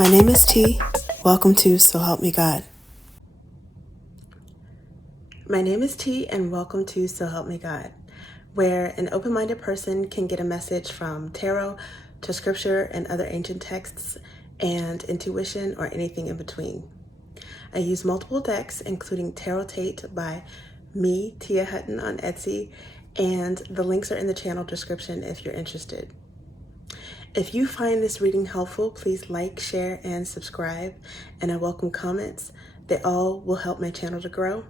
My name is T. Welcome to So Help Me God. My name is T, and welcome to So Help Me God, where an open-minded person can get a message from tarot to scripture and other ancient texts and intuition or anything in between. I use multiple decks, including Tarot Tate by me, Tia Hutton, on Etsy, and the links are in the channel description if you're interested. If you find this reading helpful, please like, share, and subscribe, and I welcome comments. They all will help my channel to grow.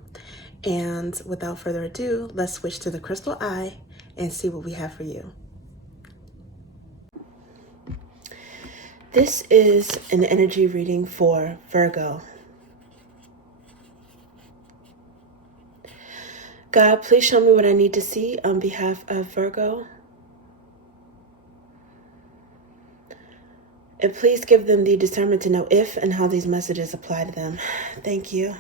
And without further ado, let's switch to the crystal eye and see what we have for you. This is an energy reading for Virgo. God, please show me what I need to see on behalf of Virgo. And please give them the discernment to know if and how these messages apply to them. Thank you.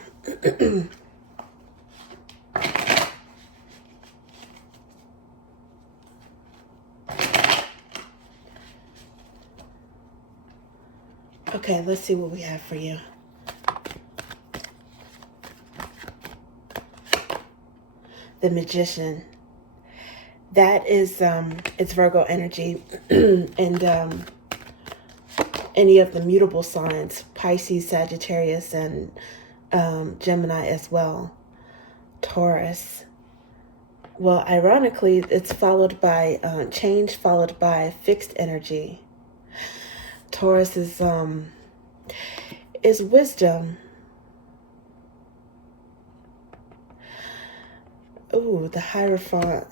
Okay, let's see what we have for you. The Magician. That is, it's Virgo energy. And any of the mutable signs, Pisces, Sagittarius, and Gemini as well. Taurus. Well, ironically, it's followed by change, followed by fixed energy. Taurus is wisdom. Ooh, the Hierophant.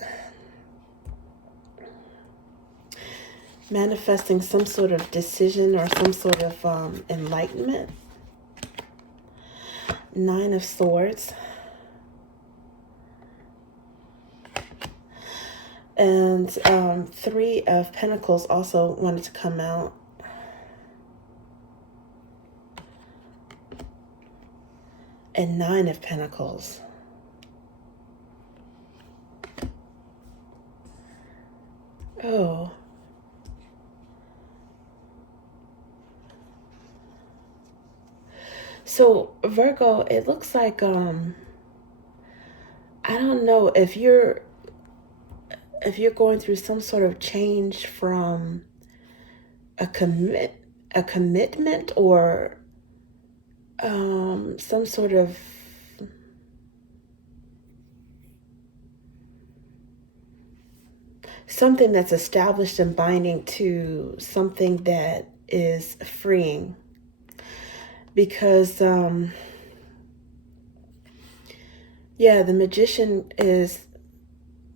Manifesting some sort of decision or some sort of enlightenment. Nine of Swords. And Three of Pentacles also wanted to come out. And Nine of Pentacles. Oh. So Virgo, it looks like, I don't know if you're going through some sort of change from a commitment or some sort of something that's established and binding to something that is freeing. Because, yeah, the Magician is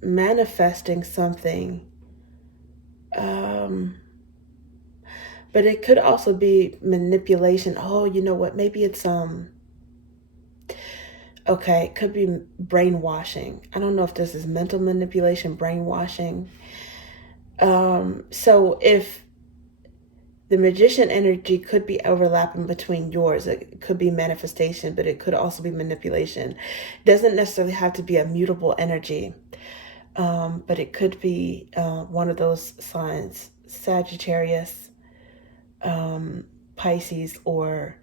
manifesting something. But it could also be manipulation. Oh, you know what? Maybe it's, okay, it could be brainwashing. I don't know if this is mental manipulation, brainwashing. So if the Magician energy could be overlapping between yours. It could be manifestation, but it could also be manipulation. It doesn't necessarily have to be a mutable energy, but it could be one of those signs, Sagittarius, Pisces, or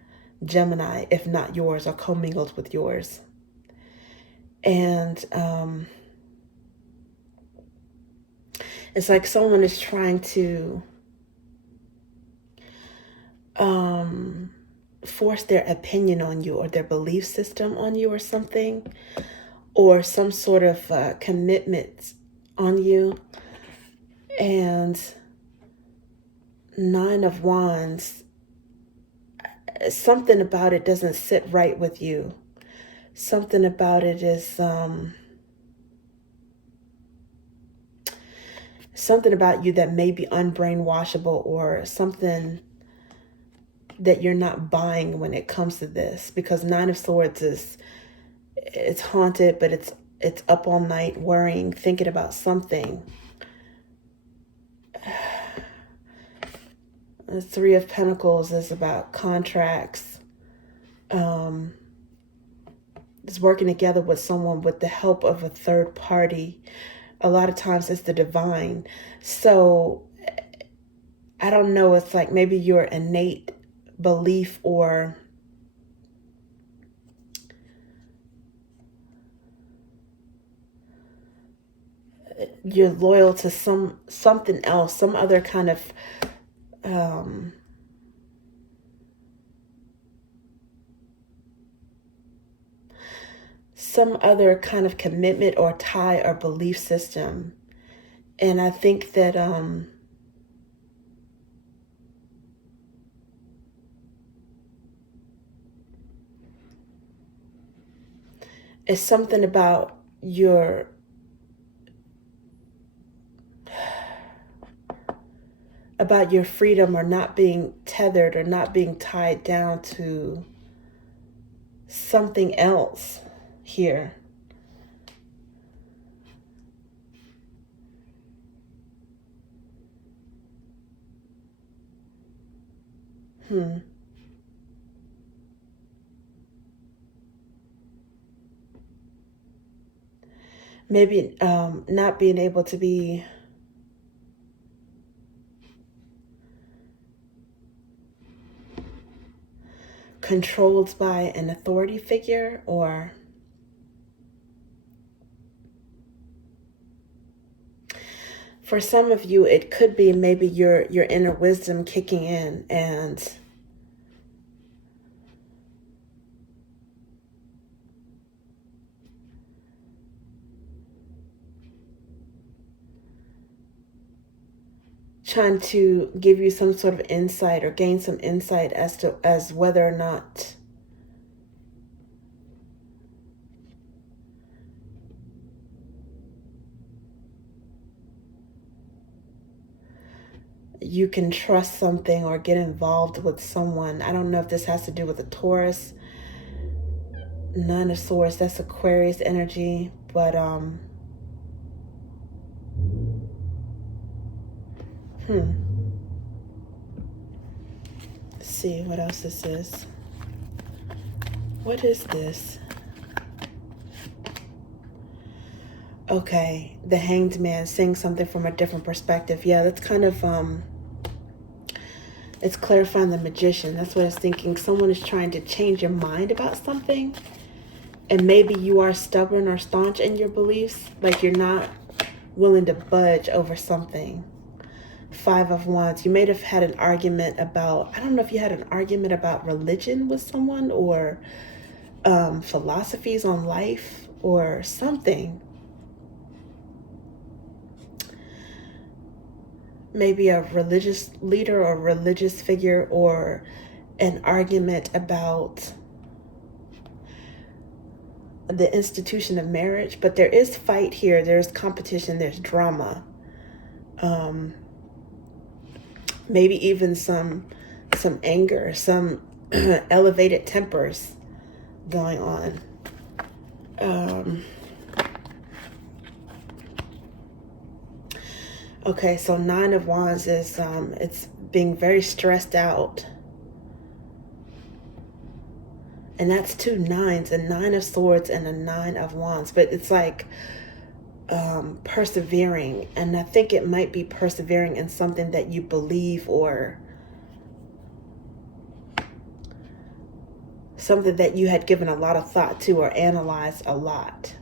Gemini, if not yours, or commingled with yours. And it's like someone is trying to force their opinion on you or their belief system on you or something, or some sort of commitment on you. And Nine of Wands, something about it doesn't sit right with you. Something about it is something about you that may be unbrainwashable, or something that you're not buying when it comes to this. Because Nine of Swords it's haunted, but it's up all night worrying, thinking about something. The Three of Pentacles is about contracts. It's working together with someone with the help of a third party. A lot of times it's the divine. So I don't know, it's like maybe your innate belief, or you're loyal to something else, some other kind of commitment or tie or belief system. And I think that it's something about your freedom, or not being tethered, or not being tied down to something else here. Maybe not being able to be controlled by an authority figure, or for some of you, it could be maybe your inner wisdom kicking in, and trying to give you some sort of insight, or gain some insight as whether or not you can trust something or get involved with someone. I don't know if this has to do with a Taurus, Nine of Swords, that's Aquarius energy, but let's see what else this is. What is this? Okay, the Hanged Man, seeing something from a different perspective. Yeah, that's kind of it's clarifying the Magician. That's what I was thinking. Someone is trying to change your mind about something, and maybe you are stubborn or staunch in your beliefs, like you're not willing to budge over something. Five of Wands. You may have had an argument about, I don't know if you had an argument about religion with someone, or philosophies on life or something. Maybe a religious leader or religious figure, or an argument about the institution of marriage. But there is fight here. There's competition. There's drama. Maybe even some anger, some elevated tempers going on. Okay, so Nine of Wands is it's being very stressed out. And that's two nines, a Nine of Swords and a Nine of Wands. But it's like persevering. And I think it might be persevering in something that you believe, or something that you had given a lot of thought to or analyzed a lot.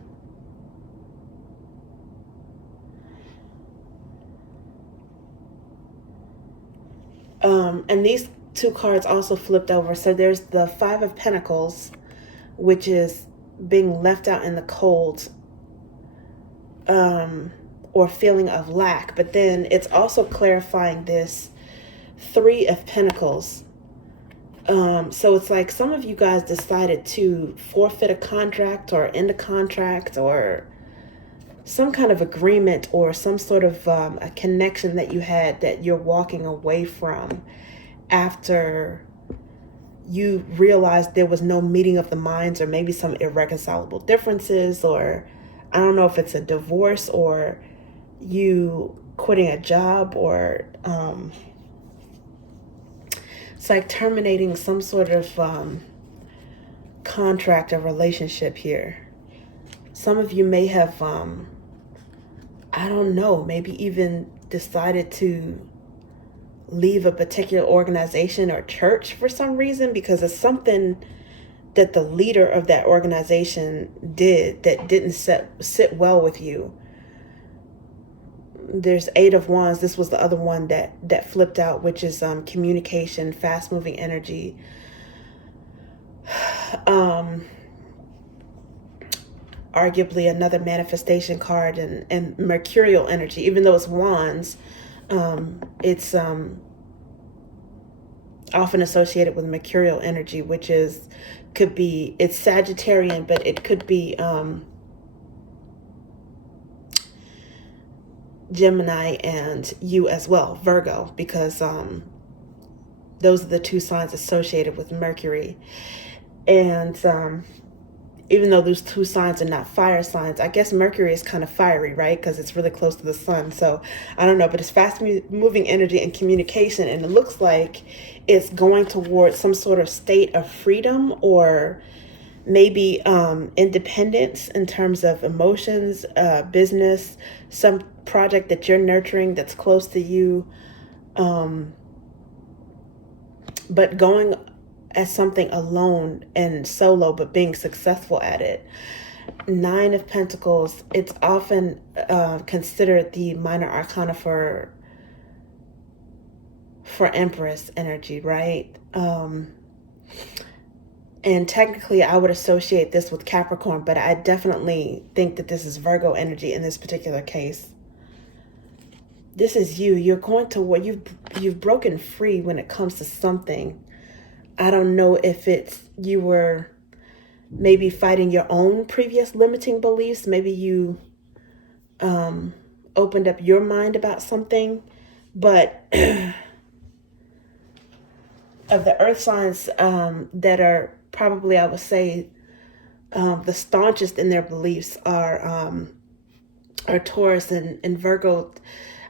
And these two cards also flipped over. So there's the Five of Pentacles, which is being left out in the cold, or feeling of lack. But then it's also clarifying this Three of Pentacles. So it's like some of you guys decided to forfeit a contract, or end a contract, or some kind of agreement, or some sort of a connection that you had that you're walking away from after you realized there was no meeting of the minds, or maybe some irreconcilable differences, or I don't know if it's a divorce, or you quitting a job, or it's like terminating some sort of contract or relationship here. Some of you may have I don't know, maybe even decided to leave a particular organization or church for some reason, because it's something that the leader of that organization did that didn't sit well with you. There's 8 of Wands. This was the other one that flipped out, which is communication, fast moving energy. Arguably another manifestation card, and mercurial energy. Even though it's Wands, it's often associated with mercurial energy, which it's Sagittarian, but it could be Gemini and you as well, Virgo, because those are the 2 signs associated with Mercury. And even though those 2 signs are not fire signs, I guess Mercury is kind of fiery, right? Because it's really close to the sun. So I don't know, but it's fast moving energy and communication. And it looks like it's going towards some sort of state of freedom, or maybe independence in terms of emotions, business, some project that you're nurturing that's close to you. But going as something alone and solo, but being successful at it. 9 of Pentacles, it's often considered the minor arcana for Empress energy, right? And technically I would associate this with Capricorn, but I definitely think that this is Virgo energy in this particular case. This is you. You're going to what you've broken free when it comes to something. I don't know if it's you were maybe fighting your own previous limiting beliefs. Maybe you opened up your mind about something. But of the earth signs that are probably, I would say, the staunchest in their beliefs are Taurus and Virgo.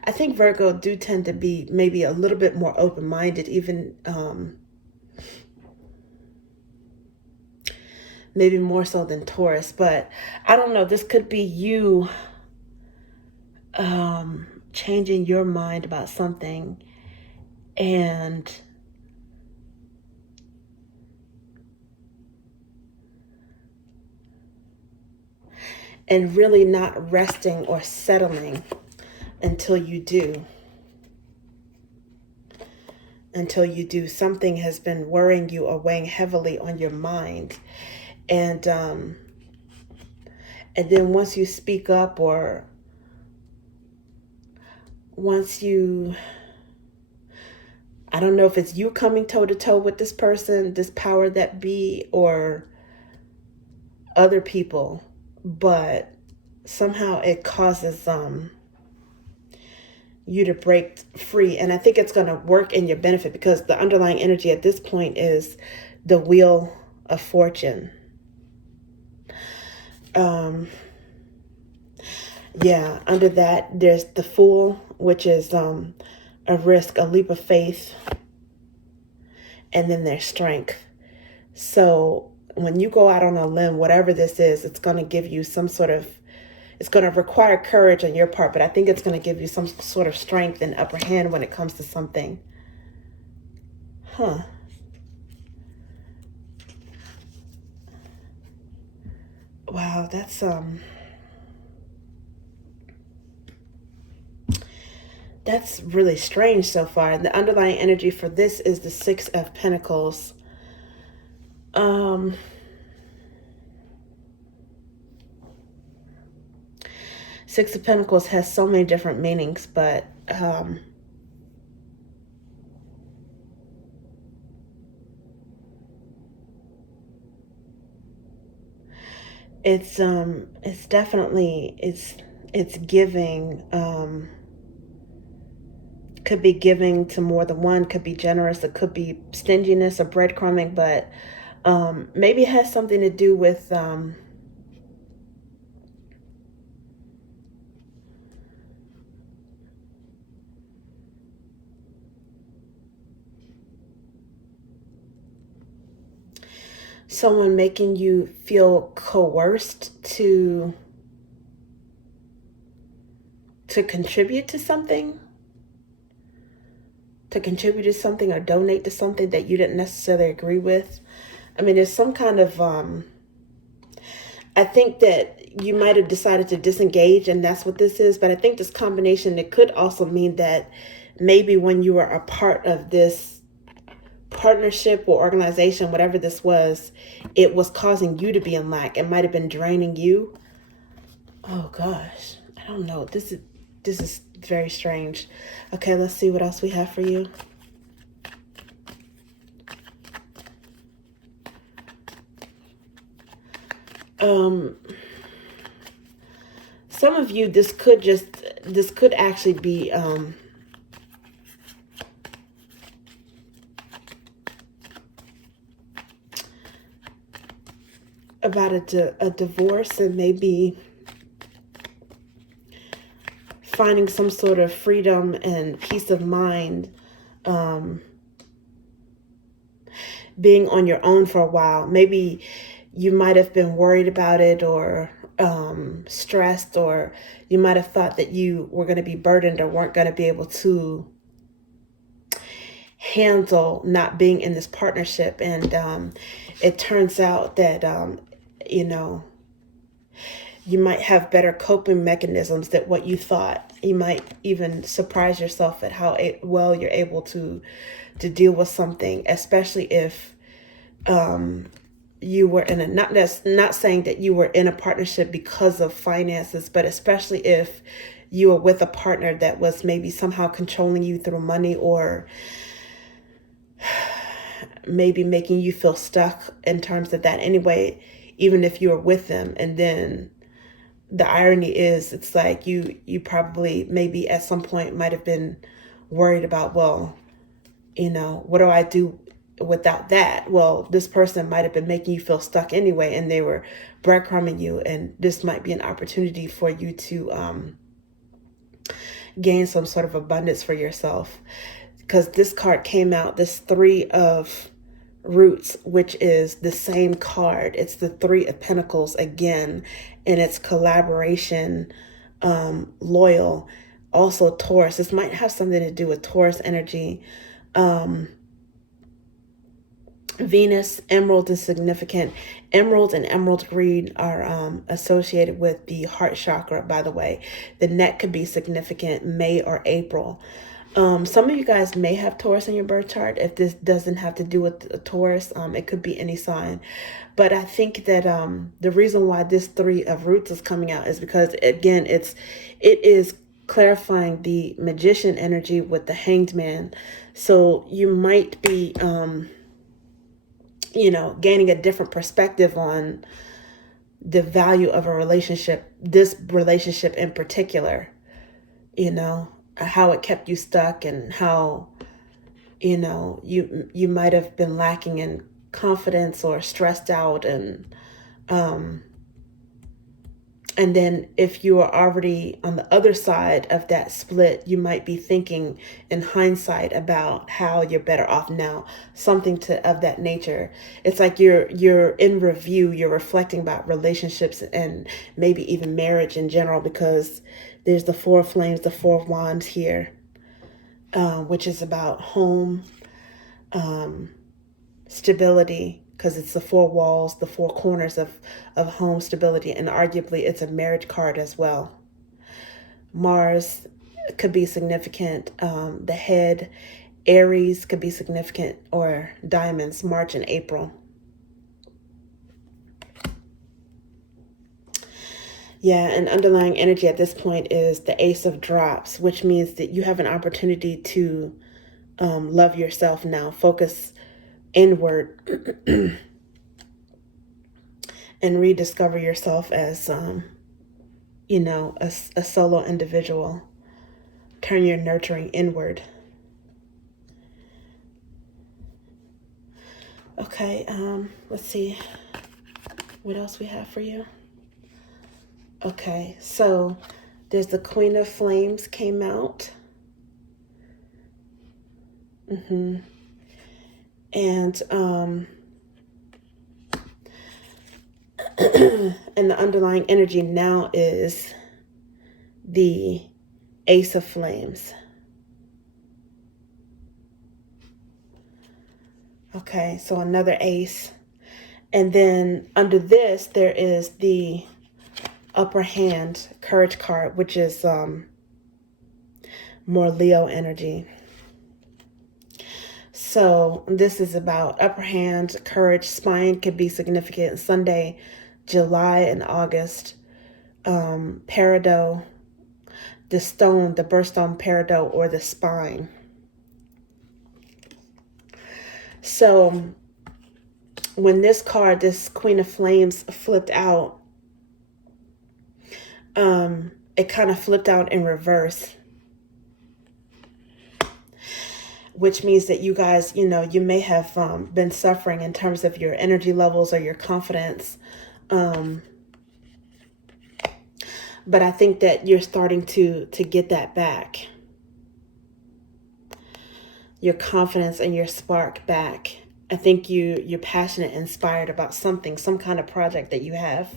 I think Virgo do tend to be maybe a little bit more open-minded, even maybe more so than Taurus. But I don't know, this could be you changing your mind about something and really not resting or settling until you do. Something has been worrying you or weighing heavily on your mind. And then once you speak up, or once you, I don't know if it's you coming toe to toe with this person, this power that be, or other people, but somehow it causes you to break free. And I think it's going to work in your benefit, because the underlying energy at this point is the Wheel of Fortune. Yeah, under that there's the Fool, which is a risk, a leap of faith, and then there's Strength. So when you go out on a limb, whatever this is, it's going to give you some sort of, it's going to require courage on your part, but I think it's going to give you some sort of strength and upper hand when it comes to something. Wow, that's really strange so far. And the underlying energy for this is the 6 of Pentacles. Six of Pentacles has so many different meanings, but it's definitely, it's giving, could be giving to more than one, could be generous, it could be stinginess or breadcrumbing, but maybe it has something to do with someone making you feel coerced to contribute to something. to contribute to something or donate to something that you didn't necessarily agree with. I mean, there's some kind of, I think that you might have decided to disengage, and that's what this is. But I think this combination, it could also mean that maybe when you were a part of this partnership or organization, whatever this was, it was causing you to be in lack. It might have been draining you. Oh gosh, I don't know. This is very strange. Okay, let's see what else we have for you. Some of you, this could actually be about a divorce, and maybe finding some sort of freedom and peace of mind, being on your own for a while. Maybe you might have been worried about it, or stressed, or you might have thought that you were going to be burdened or weren't going to be able to handle not being in this partnership. And it turns out that, you might have better coping mechanisms than what you thought. You might even surprise yourself at how well you're able to deal with something, especially if you were in a, not saying that you were in a partnership because of finances, but especially if you were with a partner that was maybe somehow controlling you through money, or maybe making you feel stuck in terms of that anyway, even if you were with them. And then the irony is, it's like you probably maybe at some point might have been worried about, well, what do I do without that? Well, this person might have been making you feel stuck anyway, and they were breadcrumbing you, and this might be an opportunity for you to gain some sort of abundance for yourself. Because this card came out, this Three of Roots, which is the same card. It's the Three of Pentacles again, and it's collaboration, loyal, also Taurus. This might have something to do with Taurus energy. Venus, emerald is significant. Emerald and emerald green are associated with the heart chakra, by the way. The neck could be significant, May or April. Some of you guys may have Taurus in your birth chart. If this doesn't have to do with a Taurus, it could be any sign. But I think that the reason why this Three of Roots is coming out is because, again, it is clarifying the Magician energy with the Hanged Man. So you might be gaining a different perspective on the value of a relationship, this relationship in particular, how it kept you stuck, and how, you might have been lacking in confidence or stressed out. And then if you are already on the other side of that split, you might be thinking in hindsight about how you're better off now, something of that nature. It's like you're in review, you're reflecting about relationships and maybe even marriage in general, because there's the Four of Flames, the Four of Wands here, which is about home, stability, because it's the four walls, the four corners of home stability, and arguably it's a marriage card as well. Mars could be significant. The head, Aries could be significant, or diamonds, March and April. Yeah, and underlying energy at this point is the Ace of Drops, which means that you have an opportunity to love yourself now. Focus inward and rediscover yourself as a solo individual. Turn your nurturing inward. Okay, let's see what else we have for you. Okay, so there's the Queen of Flames came out. And and the underlying energy now is the Ace of Flames. Okay, so another ace. And then under this, there is the upper hand courage card, which is more Leo energy. So this is about upper hand, courage. Spine could be significant. Sunday, July and August. Peridot, the stone, the birthstone peridot, or the spine. So when this card, this Queen of Flames, flipped out, it kind of flipped out in reverse, which means that you guys, you may have been suffering in terms of your energy levels or your confidence. But I think that you're starting to get that back. Your confidence and your spark back. I think you're passionate, inspired about something, some kind of project that you have.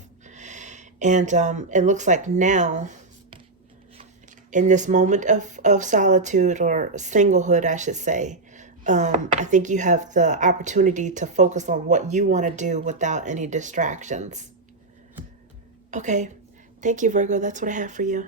And it looks like now, in this moment of solitude or singlehood, I should say, I think you have the opportunity to focus on what you want to do without any distractions. Okay. Thank you, Virgo. That's what I have for you.